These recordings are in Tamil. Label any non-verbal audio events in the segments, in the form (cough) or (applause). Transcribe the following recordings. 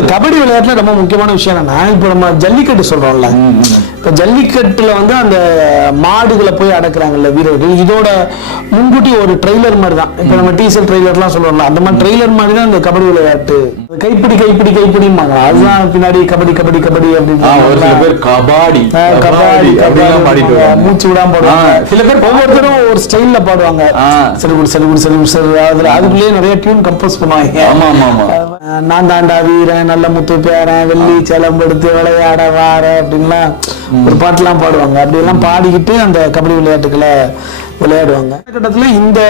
கபடி விளையாட்டுல ரொம்ப முக்கியமான விஷயம் என்னன்னா இப்ப நம்ம ஜல்லிக்கட்டு சொல்றோம்ல. இப்போ ஜல்லிக்கட்டுல வந்து அந்த மாடுகளை போய் அடக்குறாங்கல்ல வீரர்கள். இதோட முன்கூட்டி ஒரு ட்ரெய்லர் மாதிரி தான் இப்போ நம்ம டீசல் ட்ரெய்லர்லாம் சொல்றோம்ல அந்த மாதிரி ட்ரெய்லர் மாதிரி தான் இந்த கபடி விளையாட்டு. கைப்பிடி கைப்பிடி கைப்பிடிம்பாங்க. அதுதான் பின்னாடி கபடி கபடி கபடி சில அப்படின்னு பேர் கபாடி கபாடி. மூச்சு விடாம பாடுவாங்க. சில பேர் ஒவ்வொருத்தரும் ஒரு ஸ்டைல்ல பாடுவாங்க. ஆ. சரி குடு சரி குடு சரி குடு சரி. அதுல அதுக்குள்ளேயே நிறைய டியூன் கம்போஸ் பண்ணுவாங்க. ஆமா ஆமா ஆமா. நான் தாண்டா வீரன் நல்ல முத்து பேரன் வெள்ளி செலம்பெடுத்து விளையாட வார அப்படின்லாம். ஒரு பாட்டுலாம் பாடுவாங்க. அப்படியெல்லாம் பாடிக்கிட்டு அந்த கபடி விளையாட்டுகளை விளையாடுவாங்க. கட்டத்துல இந்த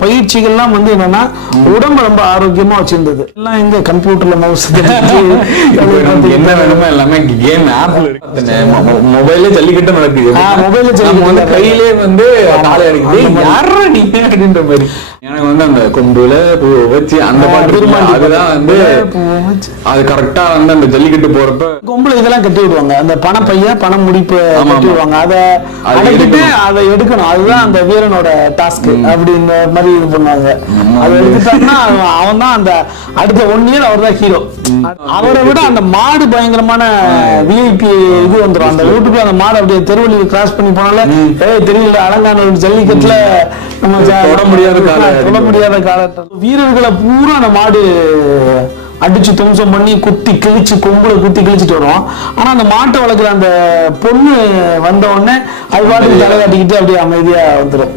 பயிற்சிகள்லாம் வந்து என்னன்னா உடம்ப ரொம்ப ஆரோக்கியமா வச்சிருந்தது. எல்லாம் இந்த கம்ப்யூட்டர்ல (laughs) மவுஸ் என்ன வேணுமோ எல்லாமே கேம் ஆப்ல மொபைல்ல ஜல்லிக்கட்டு நடக்குது. ஆ, mobile ல ஜல்லிக்கட்டு. கையிலே வந்து காலை அடிக்குது. யாரா நீ அப்படின்ற மாதிரி. எனக்கு வந்து அந்த கொம்புல பூ வச்சு அந்த பாட்டு அதுதான் வந்து. அது கரெக்டா வந்து அந்த ஜல்லிக்கட்டு போறப்ப கொம்புல இதெல்லாம் கட்டி விடுவாங்க. அந்த பண பைய பண முடிப்பு கட்டி. விடுவாங்க. அதை. அதை எடுக்கணும். அதுதான் அந்த வீரனோட டாஸ்க் அப்படின்ற மாதிரி இது பண்ணுவாங்க. அதை எடுத்துட்டாங்கன்னா அவன் தான் அந்த அடுத்த ஒன் இயர் அவர் தான் ஹீரோ அவரை விட அந்த மாடு பயங்கரமான விஐபி இது வந்துரும். அந்த வீட்டுக்குள்ள அந்த மாடு அப்படியே தெருவழி கிராஸ் பண்ணி போனால ஏய் தெரியல அலங்கான ஜல்லிக்கட்டுல நம்ம தொட முடியாத காலம் தொட முடியாத காலத்துல. வீரர்களை பூரா அந்த மாடு அடிச்சு தும்சம் பண்ணி குத்தி கிழிச்சு கொம்புல குத்தி கிழிச்சிட்டு வரும் ஆனா அந்த மாட்டை வளர்க்குற அந்த பொண்ணு வந்த உடனே அது பாட்டுக்கு தலையாட்டிக்கிட்டு அப்படியே அமைதியா வந்துடும்